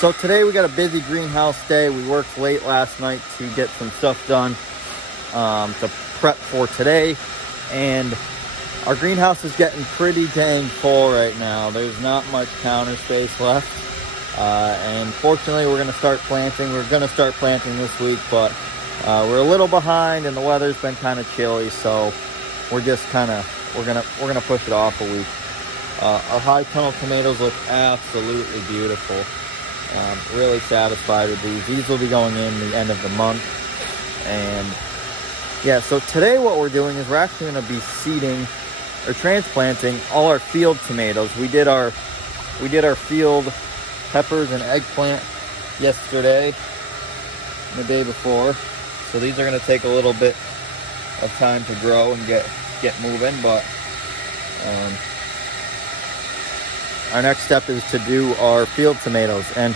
So today we got a busy greenhouse day. We worked late last night to get some stuff done to prep for today. And our greenhouse is getting pretty dang full right now. There's not much counter space left. And fortunately, we're going to start planting. We're going to start planting this week, but we're a little behind and the weather's been kind of chilly. So we're just we're gonna push it off a week. Our high tunnel tomatoes look absolutely beautiful. Really satisfied with these. These will be going in the end of the month. And yeah, so today what we're doing is we're actually going to be seeding or transplanting all our field tomatoes. We did our field peppers and eggplant yesterday and the day before. So these are going to take a little bit of time to grow and get moving, but our next step is to do our field tomatoes. And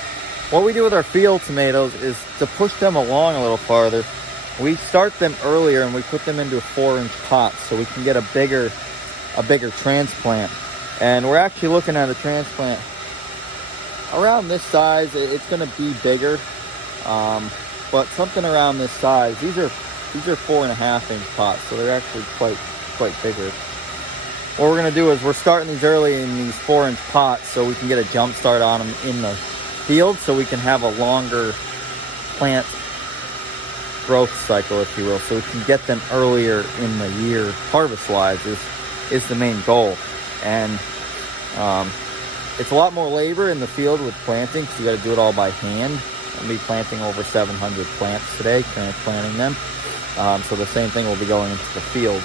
what we do with our field tomatoes is to push them along a little farther. We start them earlier and we put them into 4-inch pots so we can get a bigger transplant. And we're actually looking at a transplant around this size. It's going to be bigger, but something around this size. These are 4.5-inch pots, so they're actually quite bigger. What we're going to do is we're starting these early in these 4-inch pots so we can get a jump start on them in the field, so we can have a longer plant growth cycle, if you will, so we can get them earlier in the year harvest-wise is the main goal. And it's a lot more labor in the field with planting because you got to do it all by hand. I'll be planting over 700 plants today, transplanting them. So the same thing will be going into the field.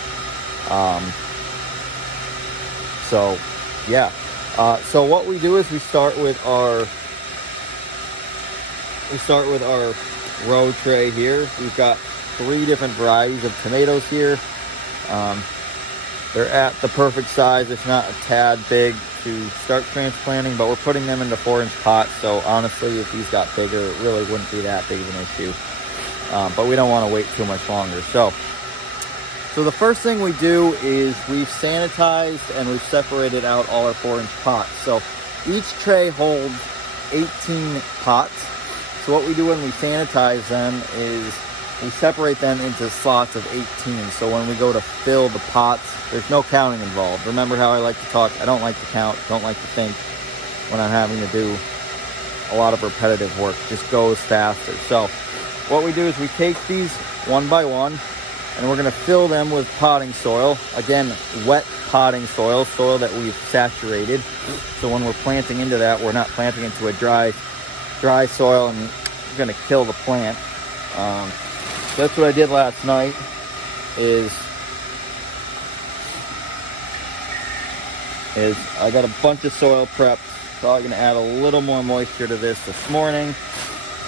So yeah. So what we do is we start with our row tray here. We've got 3 different varieties of tomatoes here. They're at the perfect size, if not a tad big, to start transplanting, but we're putting them into 4-inch pots. So honestly, if these got bigger, it really wouldn't be that big of an issue. But we don't want to wait too much longer. So the first thing we do is we've sanitized and we've separated out all our 4-inch pots. So each tray holds 18 pots. So what we do when we sanitize them is we separate them into slots of 18. So when we go to fill the pots, there's no counting involved. Remember how I like to talk? I don't like to count, don't like to think when I'm having to do a lot of repetitive work. It just goes faster. So what we do is we take these one by one, and we're going to fill them with potting soil. Again, wet potting soil that we've saturated. So when we're planting into that, we're not planting into a dry soil and we're going to kill the plant. That's what I did last night. Is I got a bunch of soil prepped. So I'm going to add a little more moisture to this morning.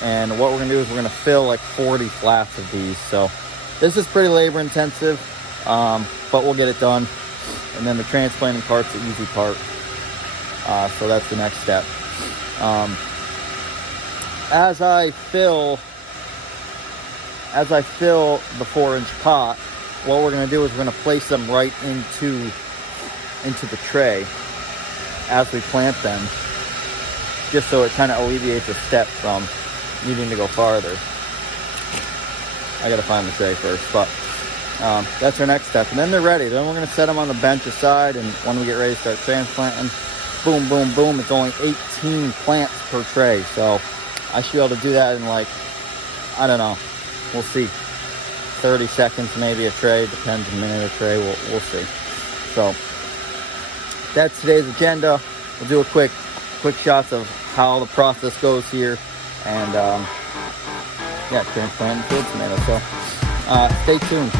And what we're going to do is we're going to fill like 40 flats of these. So this is pretty labor intensive, but we'll get it done. And then the transplanting part's the easy part. So that's the next step. As I fill the 4-inch pot, what we're going to do is we're going to place them right into the tray as we plant them, just so it kind of alleviates a step from needing to go farther. I gotta find the tray first, but that's our next step. And then they're ready. Then we're gonna set them on the bench aside, and when we get ready to start transplanting, boom, boom, boom. It's only 18 plants per tray, so I should be able to do that in like, I don't know, we'll see, 30 seconds maybe a tray. Depends, a minute a tray. We'll see. So that's today's agenda. We'll do a quick shots of how the process goes here, and yeah, transplanting field tomatoes. So stay tuned.